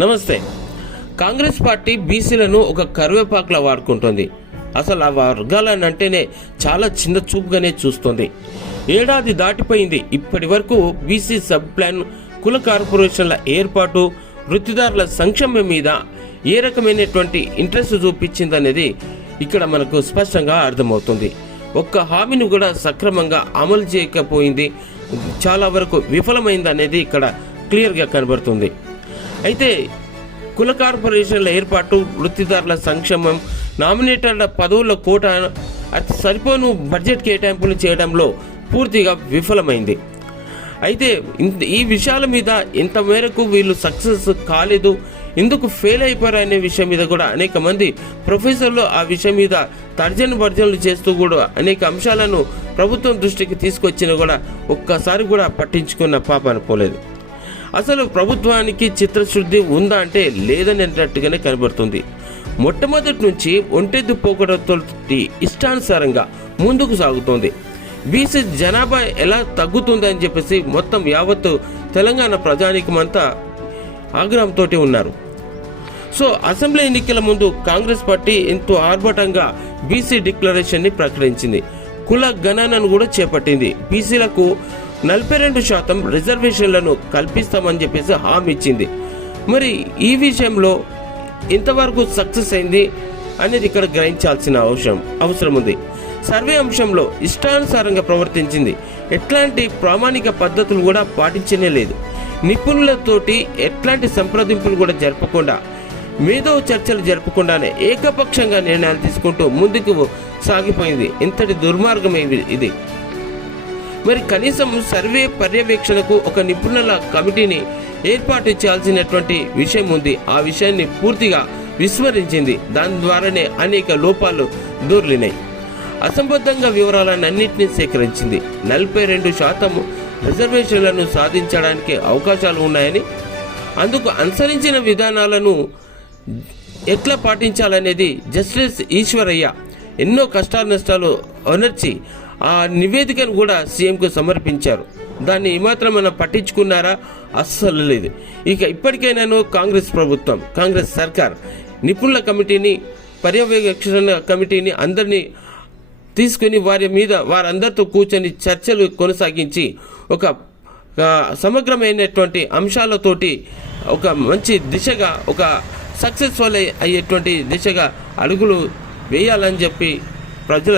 నమస్తే. కాంగ్రెస్ పార్టీ బీసీలను ఒక కరివేపాకులా వాడుకుంటుంది. అసలు ఆ వర్గాలనంటేనే చాలా చిన్న చూపుగానే చూస్తుంది. ఏడాది దాటిపోయింది. ఇప్పటి వరకు బీసీ సబ్ ప్లాన్, కుల కార్పొరేషన్ల ఏర్పాటు, వృత్తిదారుల సంక్షేమం మీద ఏ రకమైనటువంటి ఇంట్రెస్ట్ చూపించిందనేది ఇక్కడ మనకు స్పష్టంగా అర్థమవుతుంది. ఒక్క హామీని కూడా సక్రమంగా అమలు చేయకపోయింది, చాలా వరకు విఫలమైంది అనేది ఇక్కడ క్లియర్గా కనబడుతుంది. అయితే కుల కార్పొరేషన్ల ఏర్పాటు, వృత్తిదారుల సంక్షేమం, నామినేటెడ్ పదవుల కోటా అతి సరిపోను బడ్జెట్ కేటాయింపులు చేయడంలో పూర్తిగా విఫలమైంది. అయితే ఈ విషయాల మీద ఇంత మేరకు వీళ్ళు సక్సెస్ కాలేదు, ఎందుకు ఫెయిల్ అయిపోయారు అనే విషయం మీద కూడా అనేక మంది ప్రొఫెసర్లు ఆ విషయం మీద తర్జనభర్జనలు చేస్తూ కూడా అనేక అంశాలను ప్రభుత్వం దృష్టికి తీసుకొచ్చినా కూడా ఒక్కసారి కూడా పట్టించుకున్న పాప అనుకోలేదు. అసలు ప్రభుత్వానికి చిత్తశుద్ధి ఉందా అంటే లేదనేటట్టుగానే కనబడుతుంది. మొట్టమొదటి నుంచి ఒంటెద్దు పోకడతోటి ఇష్టానుసారంగా ముందుకు సాగుతోంది. బీసీ జనాభా ఎలా తగ్గుతుందని చెప్పేసి మొత్తం యావత్తు తెలంగాణ ప్రజానీకమంతా ఆగ్రహంతో ఉన్నారు. సో అసెంబ్లీ ఎన్నికల ముందు కాంగ్రెస్ పార్టీ ఎంతో ఆర్భటంగా బీసీ డిక్లరేషన్ని ప్రకటించింది. కుల గణనను కూడా చేపట్టింది. బీసీలకు 42% రిజర్వేషన్లను కల్పిస్తామని చెప్పేసి హామీ ఇచ్చింది. మరి ఈ విషయంలో ఇంతవరకు సక్సెస్ అయింది అనేది ఇక్కడ గ్రహించాల్సిన అవసరం ఉంది. సర్వే అంశంలో ఇష్టానుసారంగా ప్రవర్తించింది. ఎట్లాంటి ప్రామాణిక పద్ధతులు కూడా పాటించనే లేదు. నిపుణులతోటి ఎట్లాంటి సంప్రదింపులు కూడా జరపకుండా, మేధో చర్చలు జరపకుండానే ఏకపక్షంగా నిర్ణయాలు తీసుకుంటూ ముందుకు సాగిపోయింది. ఇంతటి దుర్మార్గం ఇది. మరి కనీసం సర్వే పర్యవేక్షణకు ఒక నిపుణుల కమిటీని ఏర్పాటు చేయాల్సినటువంటి విషయం ఉంది. ఆ విషయాన్ని పూర్తిగా విస్మరించింది. దాని ద్వారానే అనేక లోపాలు దొర్లినాయి. అసంబద్ధంగా వివరాలన్నింటినీ సేకరించింది. 42% రిజర్వేషన్లను సాధించడానికి అవకాశాలు ఉన్నాయని, అందుకు అనుసరించిన విధానాలను ఎట్లా పాటించాలనేది జస్టిస్ ఈశ్వరయ్య ఎన్నో కష్టాలు అనర్చి ఆ నివేదికను కూడా సీఎంకు సమర్పించారు. దాన్ని ఏమాత్రం మనం పట్టించుకున్నారా? అస్సలు లేదు. ఇక ఇప్పటికైనాను కాంగ్రెస్ ప్రభుత్వం, కాంగ్రెస్ సర్కార్ నిపుణుల కమిటీని, పర్యవేక్షణ కమిటీని అందరినీ తీసుకుని వారందరితో కూర్చొని చర్చలు కొనసాగించి ఒక సమగ్రమైనటువంటి అంశాలతోటి ఒక మంచి దిశగా, ఒక సక్సెస్ఫుల్ అయ్యేటువంటి దిశగా అడుగులు వేయాలని చెప్పి ప్రజలు